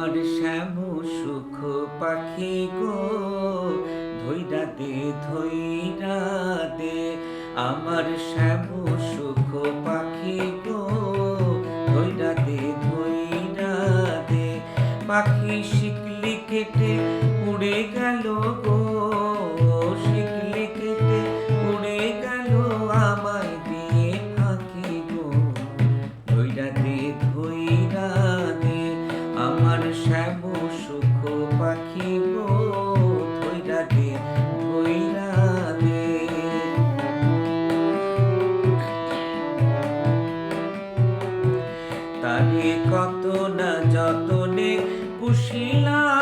আমার শ্যাম সুখ পাখি গো, ধৈরা দে ধৈরা দে। আমার শ্যাম সুখ পাখি গো, ধৈরা দে ধৈরা দে। পাখি শিকলি কেটে উড়ে গেল গো, শিকলি কেটে উড়ে গেল আমায় দিয়ে ফাঁকি গো, ধৈরা দে ধৈরা দে। আমার শ্যাম সুখ পাখি গো, ধৈরা দে ধৈরা দে। তারে কত না যতনে পুষিলাম,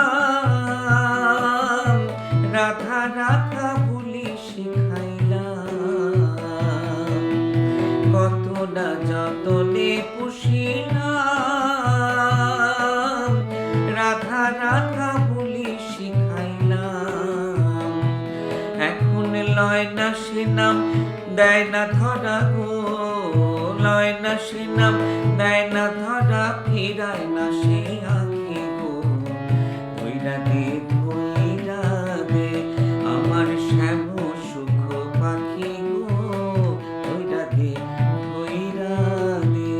রাধা রাধা বলি শিখাইলাম। কত না যতনে পুষিলাম, রাধা রাধা বলি শিখাইলাম। এখন লয় না সে নাম, দেয় না ধরা গো, লয় না সে নাম, দেয় না ধরা, ফিরায় না সে আঁখি গো, ধৈরা দে ধৈরা দে। আমার শ্যাম সুখ পাখি গো, ধৈরা দে ধৈরা দে।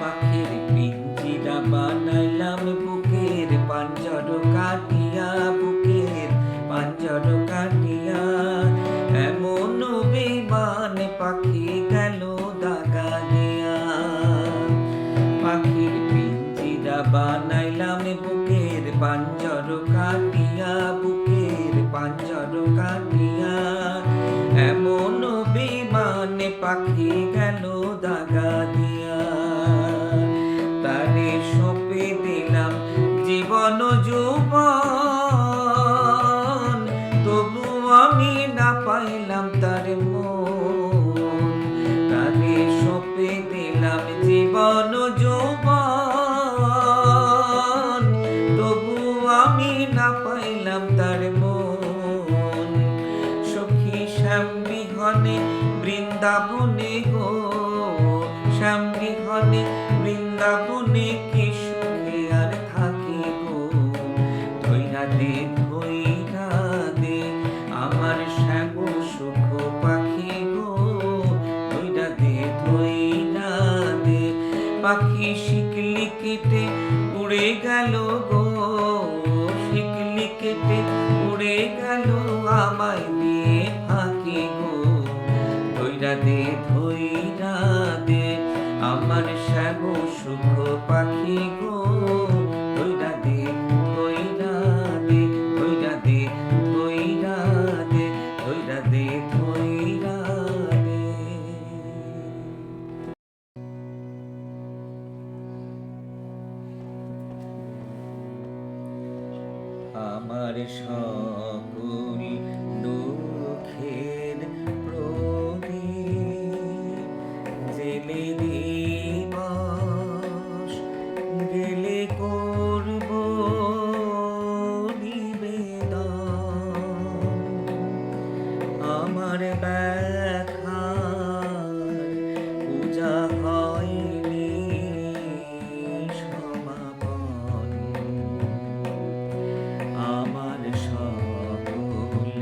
পাখির পিঞ্জিরা বানাইলাম বুকের পাঞ্জর কাটিয়া, বুকের পাঞ্জর কাটিয়া। এমন বেমান পাখি গেল দাগা দিয়া। পাখির পিঞ্জিরা বানাইলাম বুকের পাঞ্জর কাটিয়া, বুকের পাঞ্জর কাটিয়া। এমন বেমান পাখি গেল দাগা দিয়া। তারে সঁপে দিলাম জীবন যৌবন, তবু আমি না পাইলাম তার মন। তারে সঁপে দিলাম জীবন যৌবন, তবু আমি না পাইলাম তার মন। সখী শ্যাম বিহনে বৃন্দাবনে গো, শ্যাম বিহনে বৃন্দাবনে কি সুখে আর থাকি গো, ধৈরা দে ধৈরা দে। আমার শ্যাম সুখ পাখি গো, ধৈরা দে ধৈরা দে। পাখি শিকলি কেটে উড়ে গেল গো, শিকলি কেটে উড়ে গেল আমায় দিয়ে ফাঁকি গো, ধৈরা দে ধৈরা দে। আমার শ্যাম সুখ পাখি গো, ধৈরা দে ধৈরা দে, ধৈরা দে ধৈরা দে, ধৈরা দে ধৈরা দে। আমার সকল দুঃখের প্রদীপ জেলে দিবস গেলে করব নিবেদন। আমার ব্যথার পূজা হয়নি সমাপন। আমার সকল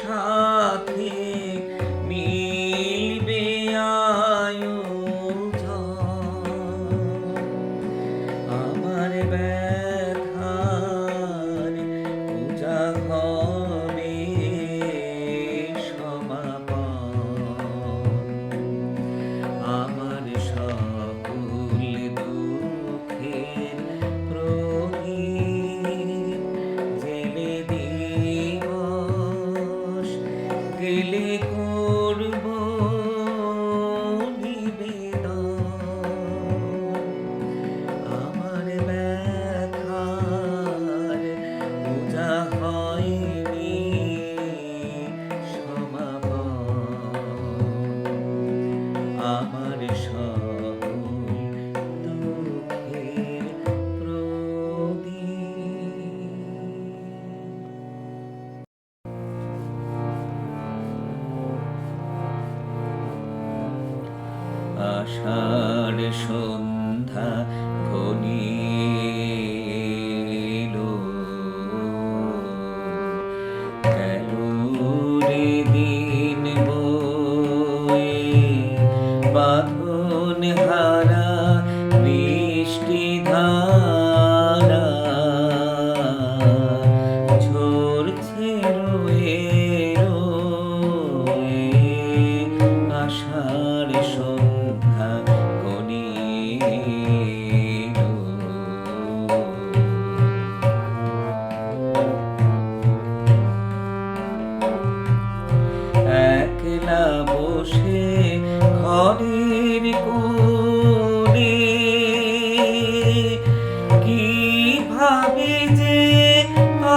সাথে মিলবে আয়োজন, আমার ব্যথার পূজা হবে সমাপন, আমার সকল দুঃখের প্রদীপ জেলে দিবস গেলে করব নিবেদন, আমার ব্যথার পূজা হয়নি সমাপন, আমার সকল দুঃখের প্রদীপ। আষাঢ় সন্ধ্যা ঘনিল, গেল রে দিন বয়ে বাঁধন হারা বৃষ্টি ধারা, ঝরছে রয়ে রয়ে আষাঢ় সন্ধ্যা ঘনিল। একলা বসে ঘরের কোণে কিভাবে যে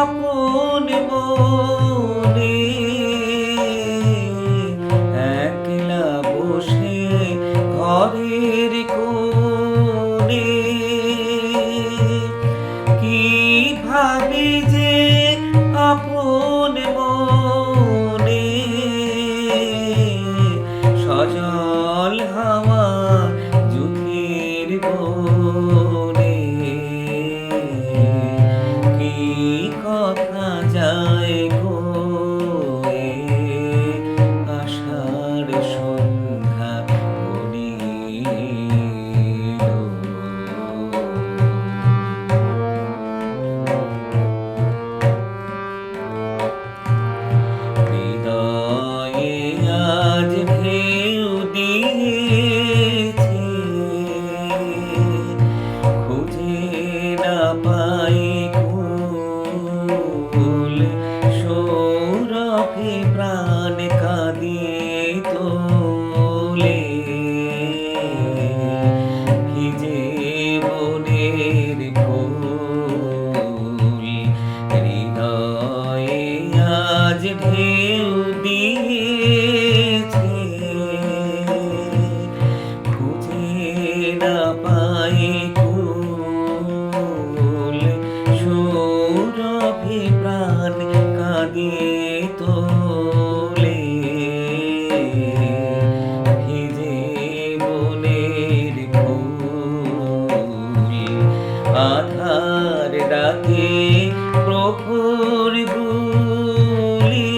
আপন মনে, একলা বসে ঘরের কোণে কিভাবে যে আপন মনে, সজল হাওয়া যুগের বনে কি কথা যায় কয়ে আষাঢ় সন্ধ্যা ঘনিল। হৃদয়ে আজ ঢেউ দিয়েছে, খুঁজে না পাই কুল, সৌরভে প্রাণ কাঁদিয়ে তোলে, ভিজে বনের ফুল। হৃদয়ে আজ ঢেউ দিয়েছে, খুঁজে না পাই কুল, সৌরভে প্রাণ কাঁদিয়ে তোলে, ভিজে বনের ফুল। আধার রাতে প্রহর গুলি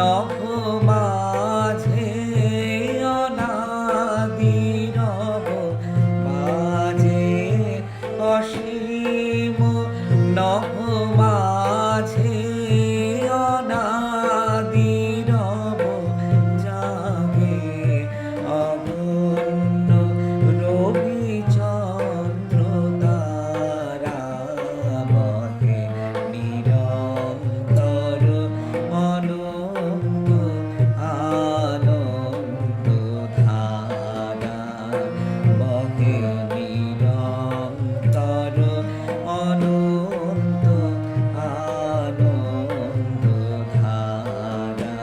নভ মাঝে অনাদি নভ মাঝে অসীম নভ মাঝে অনাদি নভ জাগে অগণ্য রবি চন্দ্র তারা বহে নিরন্তর অনন্ত আনন্দ ধারা বহে নিরন্তর অনন্ত আনন্দ ধারা।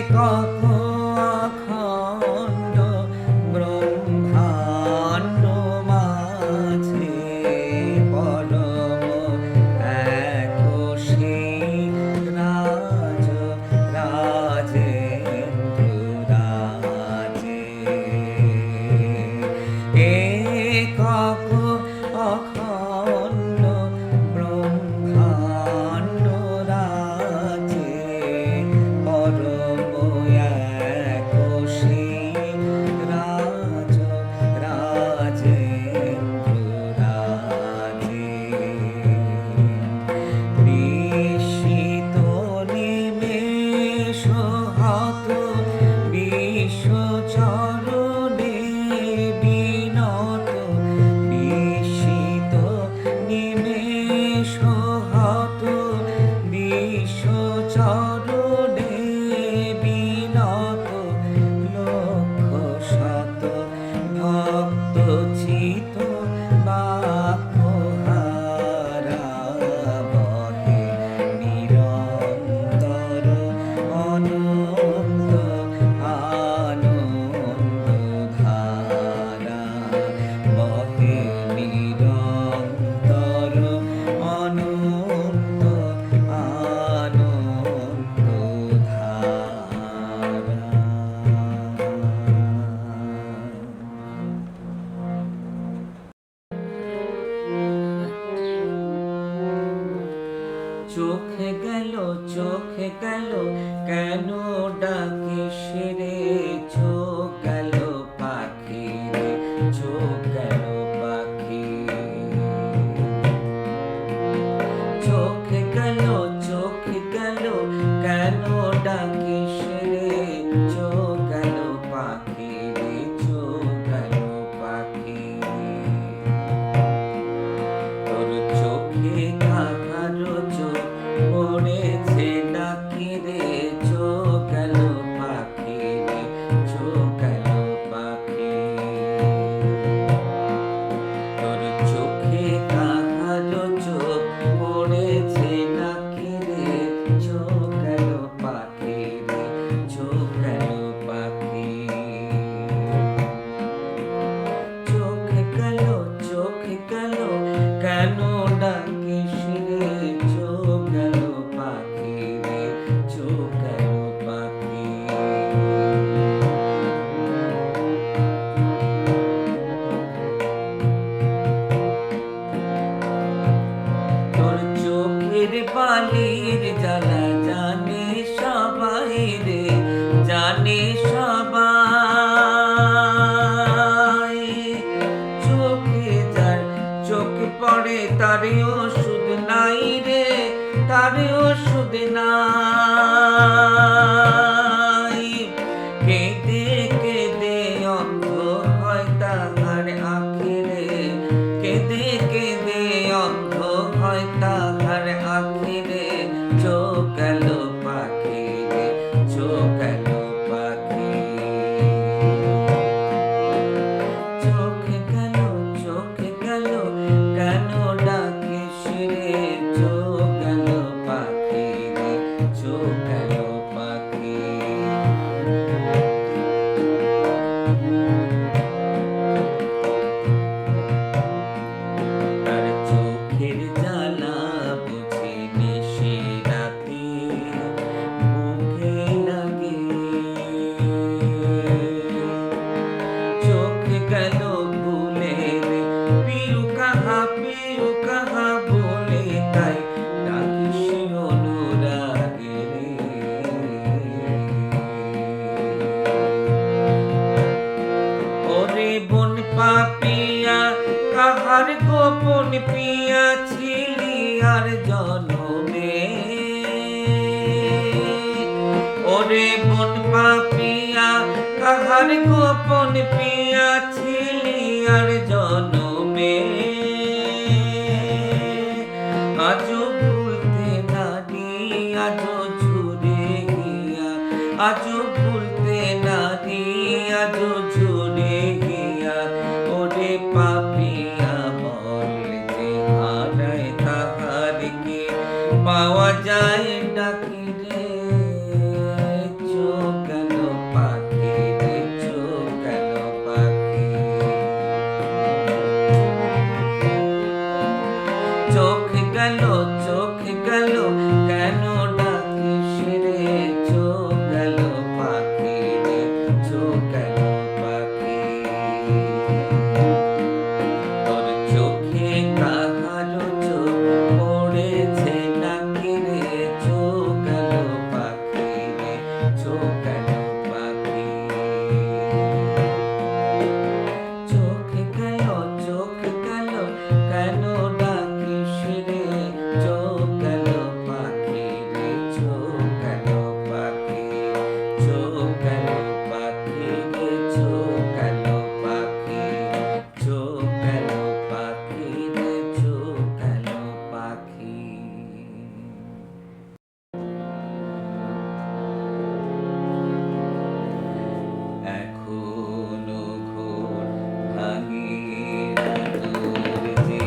একক অখণ্ড ব্রহ্মাণ্ড মাঝে পরম এক সেই রাজ রাজেন্দ্র রাজে একক অখণ্ড ব্রহ্মাণ্ড রাজে পরম এক সেই রাজ রাজেন্দ্র রাজে নিশিত নিমেষ হত বিশ্বচরণে বিনত নিশিত নিমেষ হত বিশ্বচরণে বিনত লক্ষ শত ভক্ত চিত বাক্যহারা বহে নিরন্তর অনন্ত আনন্দ ধারা বহে নিরন্তর অনন্ত আনন্দ ধারা। চোখে গেল কেন ডাকিস রে চোখ গেল পাখি রে চোখ গেল পাখি চোখে গেল কেন ডাকিস রে চোখ গেল পাখি রে চোখ গেল পাখি তোর চোখে কাকারো চোখ পড়েছে নাকি রে চোখ গেল পাখি রে চোখ গেল পাখি তোর চোখে কাকারো চোখ পড়েছে নাকি রে চোখ গেল পাখি রে চোখ গেল পাখি চোখে গেল কেন ডাকিস রে চোখ গেল পাখি রে চোখ গেল পাখি তোর চোখের বালির জ্বালা জানে সবাই রে জানে সবাই চোখে যার চোখ পড়ে তারে ওষুধ নাই রে তারে ওষুধ নাই কেঁদে কেঁদে অন্ধ হয় তাহার আঁখি রে কেঁদে কেঁদে অন্ধ হয় তাহার আঁখি রে চোখ গেল পাখি রে চোখ গেল পাখি চোখে গেল কেন ডাকিস রে চোখ গেল পাখি রে চোখ গেল পাখি তার চোখের জ্বালা বুঝি নিশি রাতে পিয়াছিলি আর জনমে, ওরে বন পাপিয়া কাহার গোপন পিয়াছিলি আর জনমে, আজও ভুলতে নারী আজও ঝুরে গিয়া, আজও ভুলতে নারী আজও ঝুরে গিয়া, ওরে পাপিয়া বলতে হারায় তাহারকে পাওয়া যায় ডাকি রে, চোখ গেল পাখি রে, চোখ গেল পাখি, চোখ গেল কেন ডাকিস রে, চোখ গেল পাখি রে, চোখ গেল পাখি, তোর চোখে কাহারো চোখ পড়েছে নাকি রে, চোখ গেল পাখি রে, চোখ গেল পাখি, চোখ গেল কেন ডাকিস রে, চোখ গেল পাখি রে, চোখ গেল পাখি, চোখ গেল পাখি রে, চোখ গেল পাখি, চোখ গেল পাখি রে, চোখ গেল পাখি। এখনো ঘোর ভাঙি না তোর যে,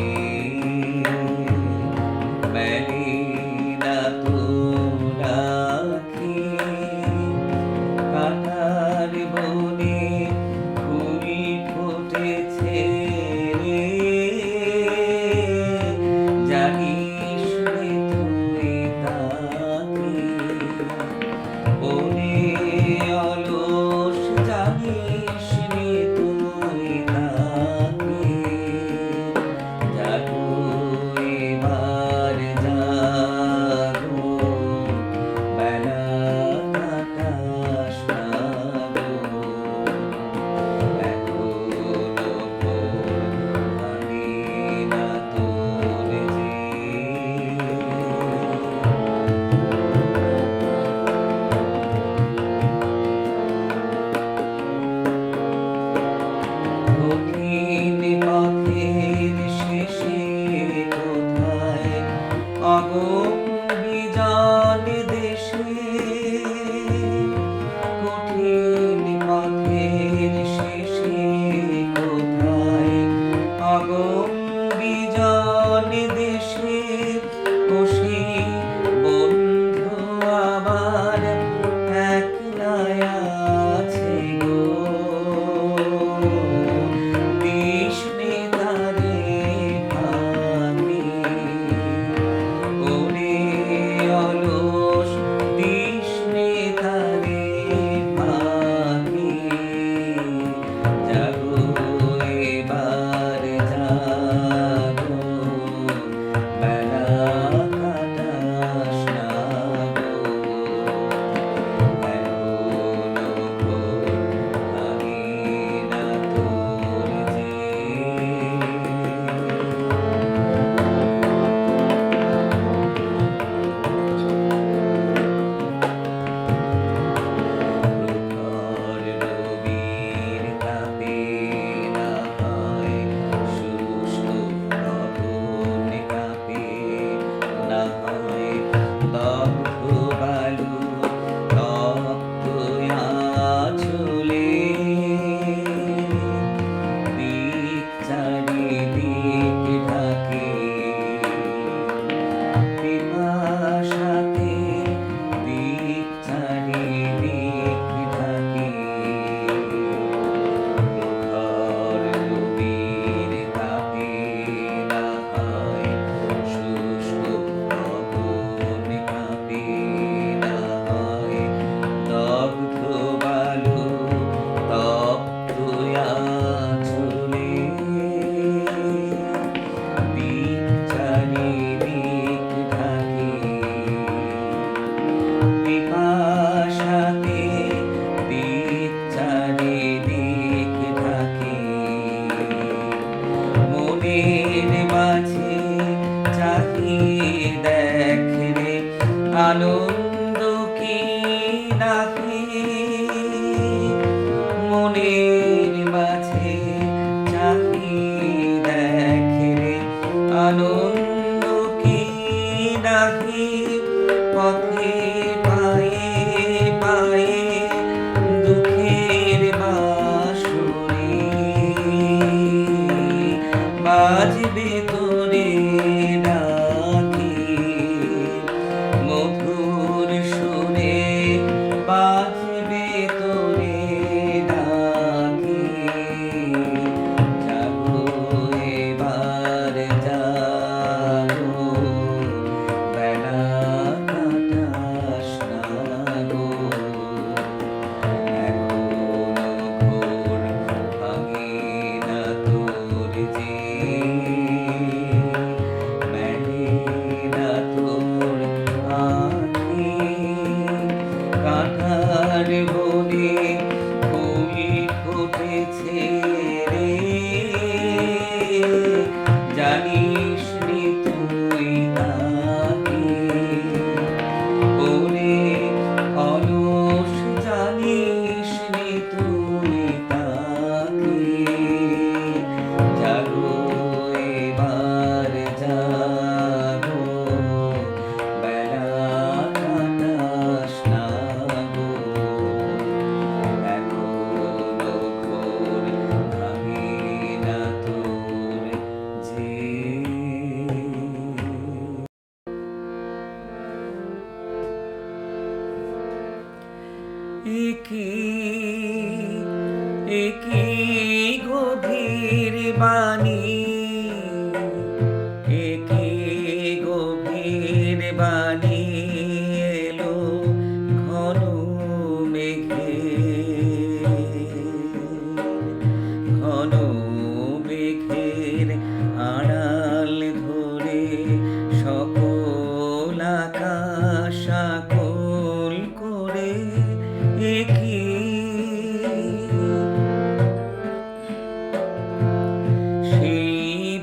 মেলি না তোর আঁখি, কাটার বনে ফুল ফুটেছে রে, জানিস রে তুই তাকে, ওরে অলস জানিস রে তুই তাকে, জাগো এবার জাগো, বেলা কাটাস না গো, এখনো ঘোর ভাঙি না তোর যে, কঠিন পথের শেষে কোথায় অগম বিজন দেশে, কঠিন পথের শেষে কোথায় অগম বিজন দেশে, ও সেই বন্ধু আবার একলা আছে গো, দিস নে তারে ফাঁকি, ওরে অলস আনন্দ কি রাখে মনের মাঝে চাহি দেখে রে আনন্দ কি রাখে পথে পায়ে পায়ে দুঃখের বাঁশরি বাজবে তোরে ডাকে মধুর সুরে বাজবে তোরে ডাকে জাগো এবার জাগো বেলা কাটাস না গো এখনো ঘোর ভাঙে না তোর যে মেলে না তোর আঁখি কাঁঠার বনে ফুল ফুটেছে রে জানিস নি তুই তাকে ওরে অলস জানিস নি তুই তাকে জাগো এবার জাগো বেলা কাটাস না গো এখনো ঘোর ভাঙে না তোর যে একই গভীর বাণী একই গভীর বাণী এলো ঘন মেঘে ঘন মেঘের আড়াল ধরে সকল আকাশ আকুল করে একই সেই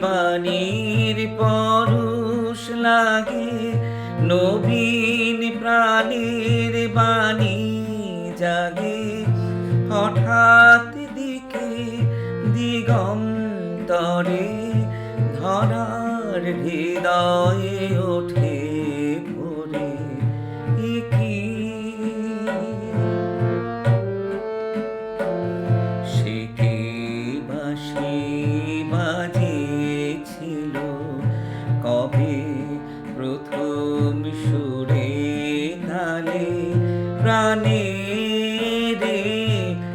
বাণীর পরশ লাগে নবীন প্রাণের বাণী জাগে হঠাৎ দিকে দিগন্তরে ধরার হৃদয়ে ওঠে ভরে একই সে কি বাঁশি বাজেছিল কবে প্রথম সুরে তালে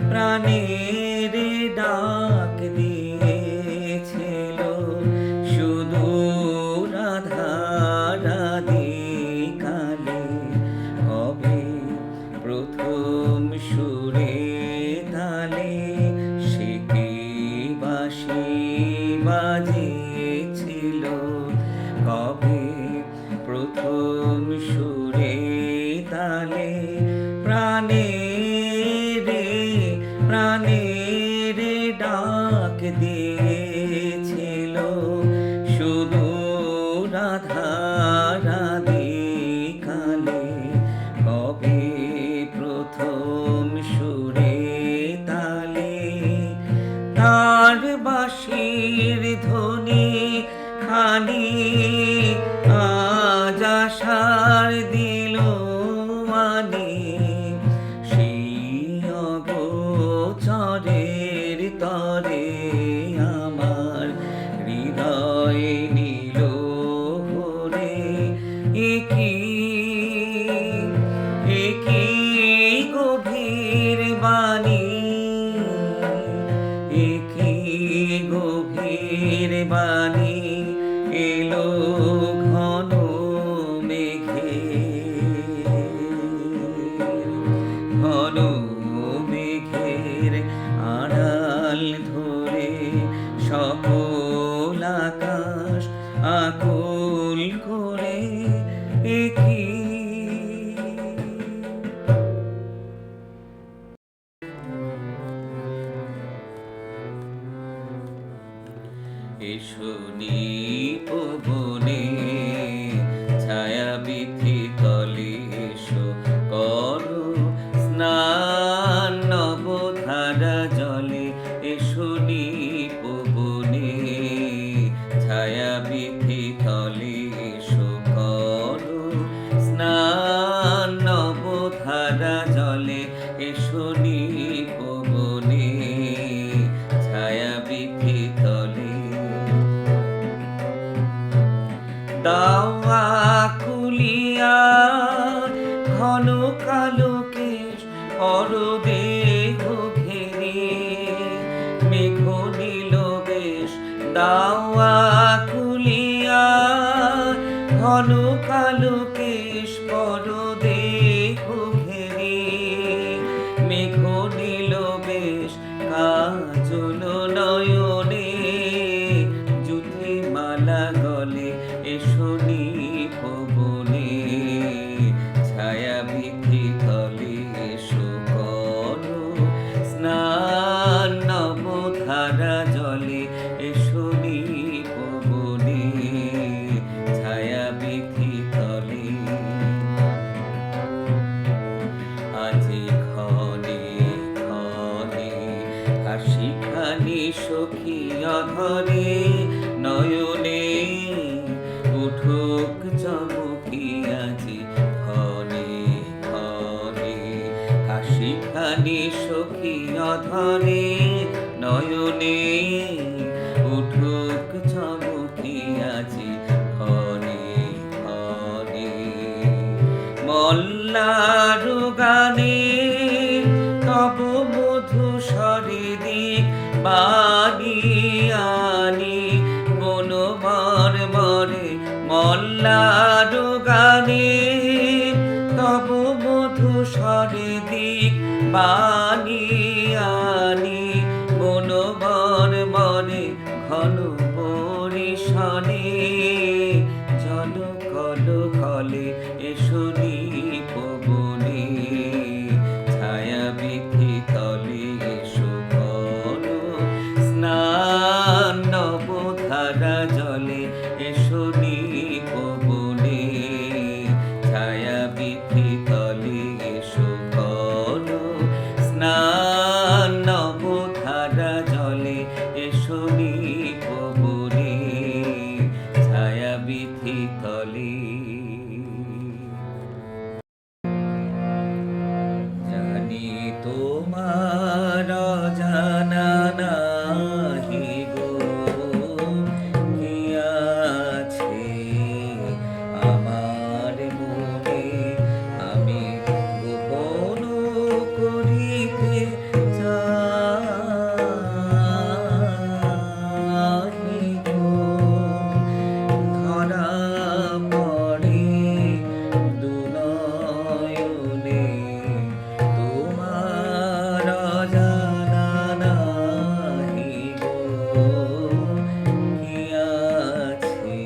প্রাণের ডাক দিয়েছিল সুদূর আধারাদি কালে কবে প্রথম সুরে তালে সে কি বাঁশি বাজেছিল কবে প্রথম সুরে তালে প্রাণের ডাক দিয়েছিল সুদূর আধারাদি কালে কবে প্রথম সুরে তালে তার বাঁশির ধ্বনি খানি আজ আশার দিল আনি সেই অগোচরের তরে আমার হৃদয় নীল ভরে একই গভীর বাণী একই গভীর বাণী এলো ঘন মেঘে ঘন কালো কেশ পরদেহ ঘেরে, মেঘ নীল বেশ দাওয়া খুলিয়া, ঘন কালো কেশ পরদেহ ঘেরে, মেঘ নীল বেশ কাজল নয়নে, জুথি মালা গলে এসো নিপবনে, ছায়া বৃদ্ধি তলে এসো করো স্নান, নবধারা জলে এসো নিপবনে, ছায়া বৃদ্ধি তলে। আজি ক্ষণে ক্ষণে হাসি খানি সখী অধরে, নয়নে উঠুক চমকি আজি ক্ষণে ক্ষণে হাসি খানি সখী অধরে, নয়নে উঠুক চমকি আজি ক্ষণে ক্ষণে। মল্লার গানে তব মধু স্বরে দিক বাণী আনি, বন মর্মরে মল্লার গানে তব মধু স্বরে দিক বাণী আনি, বন মর্মরে ঘন বরিশনে, জল কল কলে এসো নিপবনে, ছায়া বৃদ্ধি তলে এসো করো স্নান, নবধারা জলে এসো নিপবনে, ছায়া বৃদ্ধি তলে এসো করো স্নান, নবধারা জলে এসো নিপবনে, ছায়া বৃদ্ধি তলে। জানি তোমার অজানা নাহি গো, কি আছে আমার মনে, আমি গোপন করিতে চাহি গো। ধরা পড়ে দুনয়নে তোমার অজানা নাহি গো, কি আছে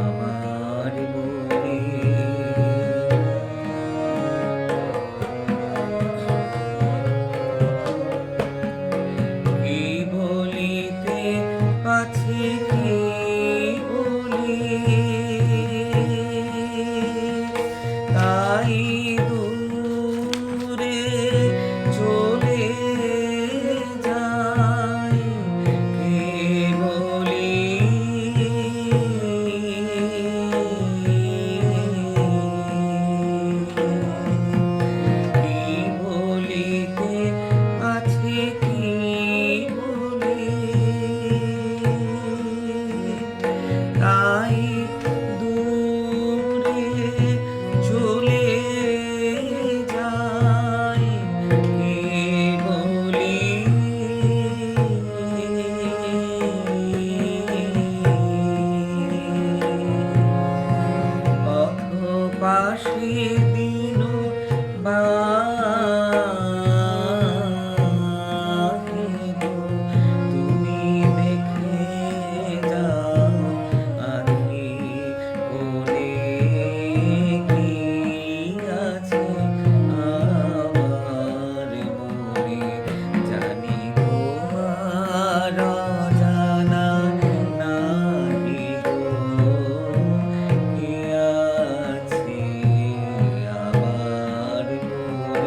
আমার মনে। কি বলিতে পাছি কি বলি, তাই দূরে চলে যাই, কে বলি কি বলিতে আছে কি বলি, তাই দূরে চলে যাই, কে বলি পথ পাশে দিন বাহির, তুমি দেখে যাও আখি কোণে, কি আছে আমার মনে। জানি তোমার অজানা নাহি গো, কি আছে আমার মনে।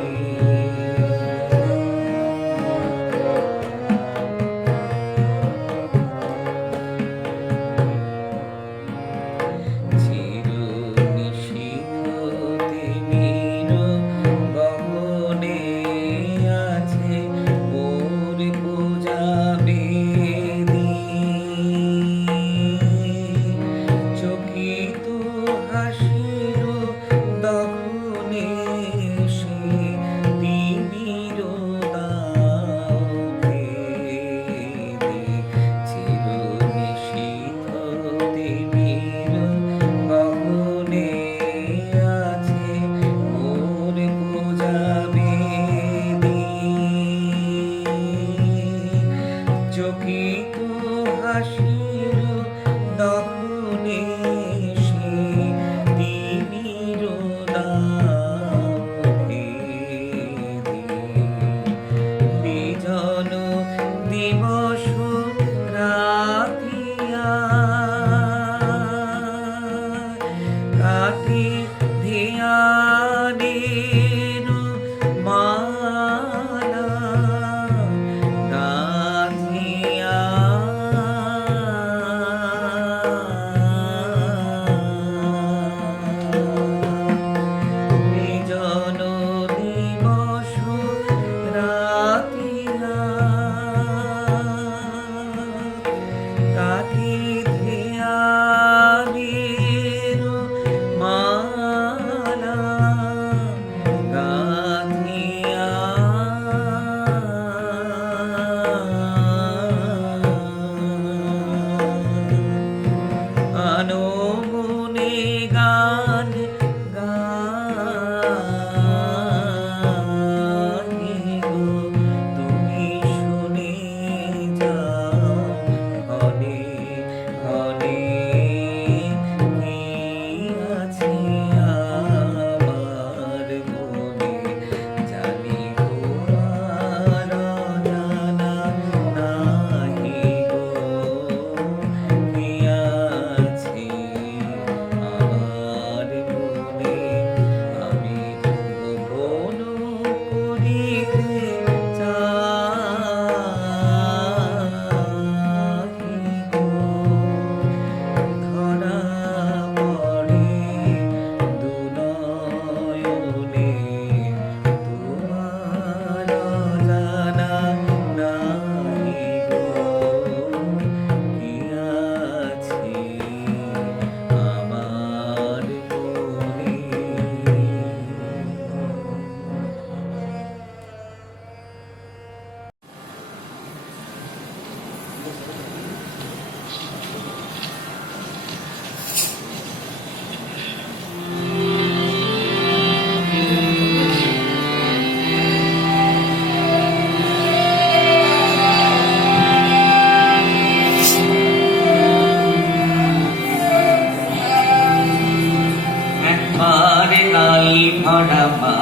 ভরা মা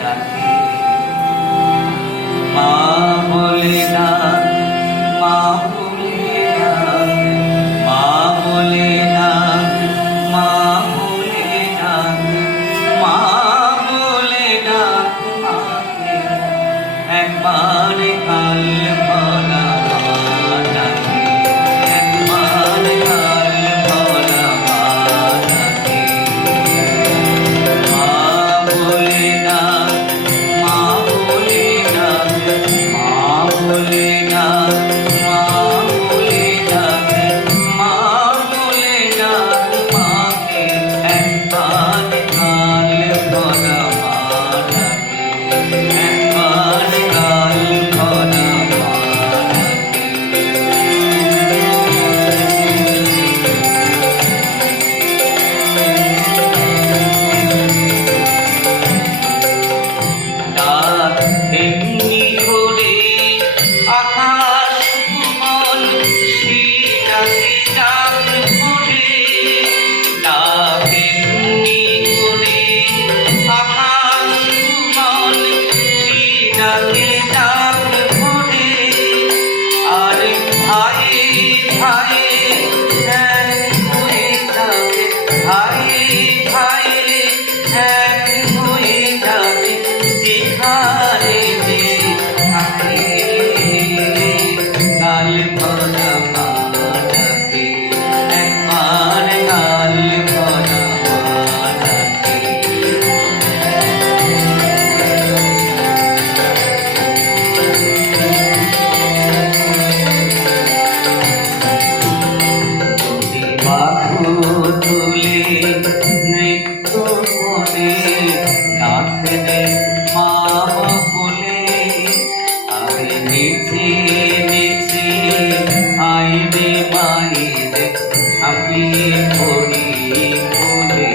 ডাকে। মা বলে ডাক, মা বলে ডাক, মা বলে ডাক, মা বলে ডাক, মা বলে ডাক মাকে। একবার কাল ভরা মা ডাকে, একবার কাল ভরা মা ডাকে। মা বলে ডাক, মা বলে ডাক, মা বলে ডাক, মা বলে ডাক, মা বলে ডাক মাকে। একবার কাল ভরা মা ডাকে, একবার কাল ভরা মা ডাকে। ডাক এমনি করে আকাশ কোমল, সেই ডাকে ডাক পড়ে। ডাক এমনি করে আকাশ কোমল, সেই ডাকে ডাক পড়ে। আর ভাই ভাই এক হয়ে ডাকে, ভাই ভাই এক হয়ে ডাকে। যেখানে যে থাকে কাল ভরা মা ডাকে, একবার কাল ভরা মা ডাকে। বাহু তুলে নৃত্য করে ডাকলে মা বলে। আরে নিচে নিচে আইরে মাইরে ঝাঁপিয়ে পড়ি বলে।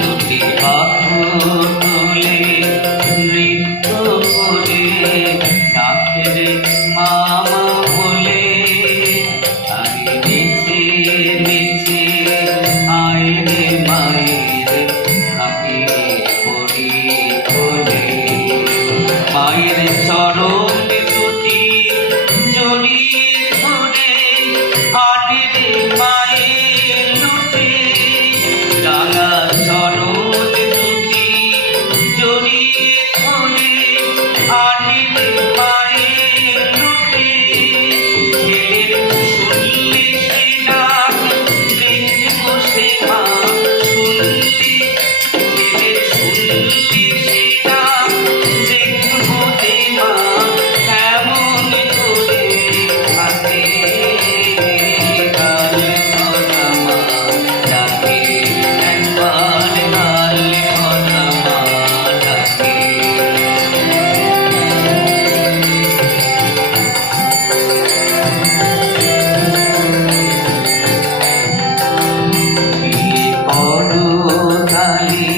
দুটি বাহু তুলে নৃত্য করে ডাকলে মামা বলে। আরে নিচে নিচে আইরে মাইরে ঝাঁপিয়ে পড়ি বলে। মায়ের চরণ দুটি জড়িয়ে ধরে আনে মায়ের লুটে। রাঙা চরণ দুটি জড়িয়ে ধরে আনে মায়ের লুটে। ছেলের শুনলে সে ডাক দেখে বসে মা শুনলে। ছেলের শুনলে সে ডাক দেখে বসে মা কেমন করে থাকে। কাল ভরা মা ডাকে, একবার কাল ভরা মা ডাকে। বিয়ে করো তালি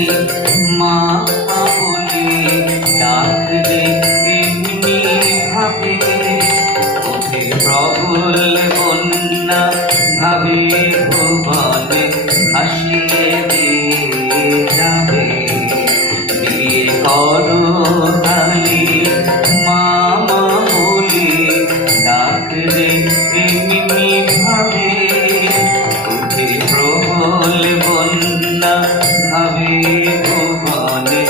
মা বলে ডাকলে এমনি ভাবে। ওঠে প্রবল বন্যা ভাবে ভুবনে ভাসিয়ে দিয়ে যাবে। বিয়ে করো তালি মা বলে ডাকলে এমনি ভাবে। উঠে প্রবল বন্যা ভাবে ভুবনে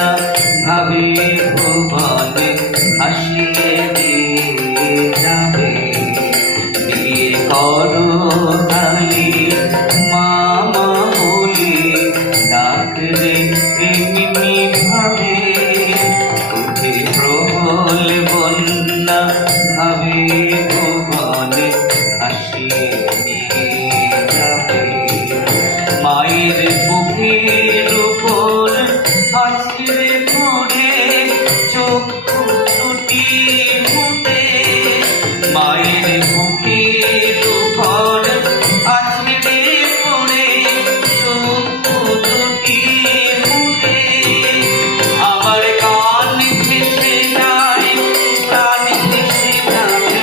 বন্যা ভাবে ভুবনে হাসিয়ে দিয়ে যাবে। বিয়ে করো তালি মামা বলি ডাকরে এমনি ভাবে উঠে প্রবল বন্যা ভাবে ভুবনে হাসিয়ে দিয়ে যাবে। মায়ের বুকের উপর আছড়ে পড়ে চক্ষু দুটি মুদে, মায়ের বুকের উপর আছড়ে পড়ে চক্ষু দুটি মুদে। আমার গান ভেসে যায় প্রাণ ভেসে যাবে,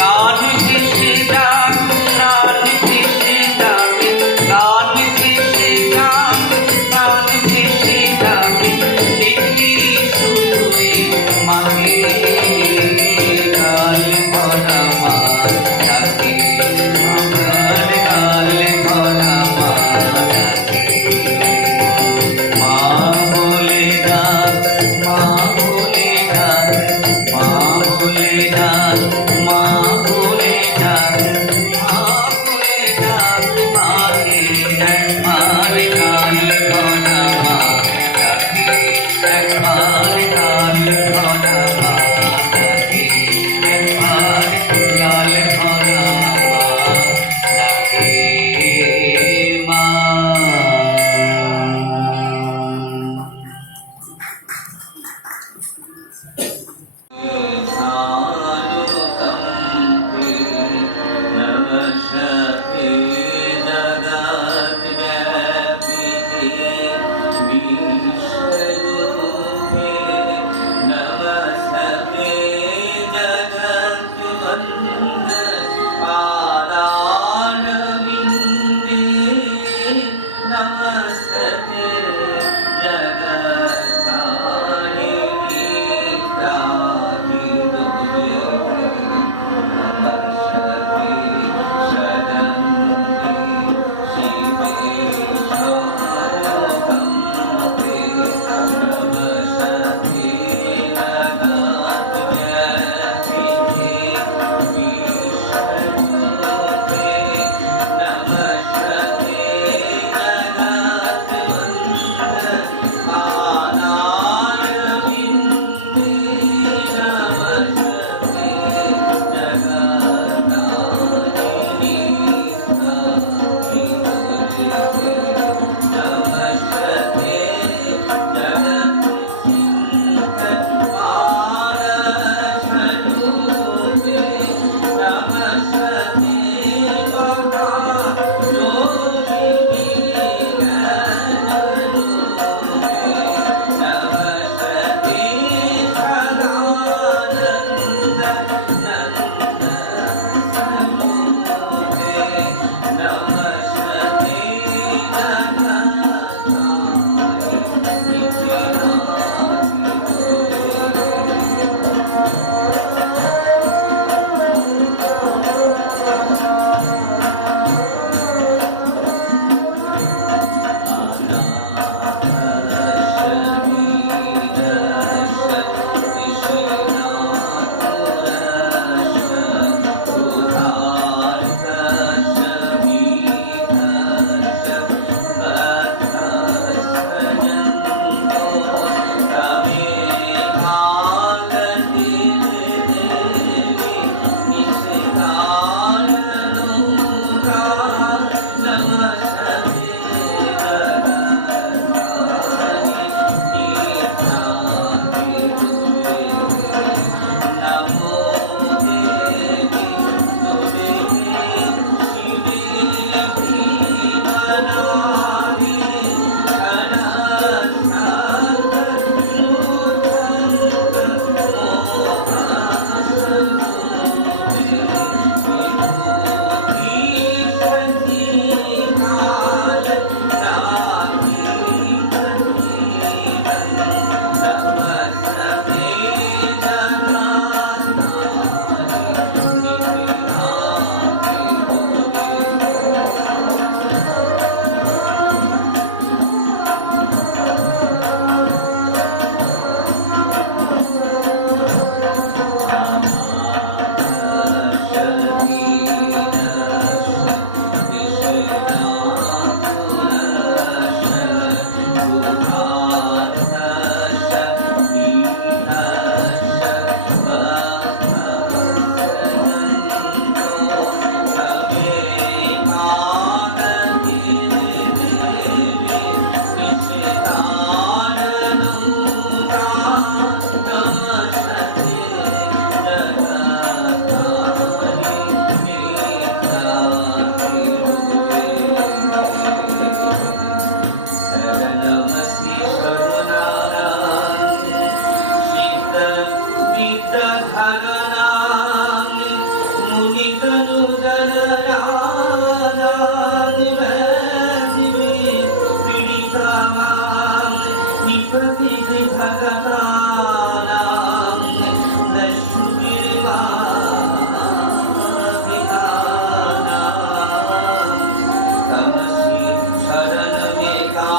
গান ভেসে যায় প্রাণ ভেসে যাবে, গান ভেসে যায় প্রাণ ভেসে যাবে। विभगतानां दशुगिरिवाभिधानां तमसि शरणमेका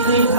Happy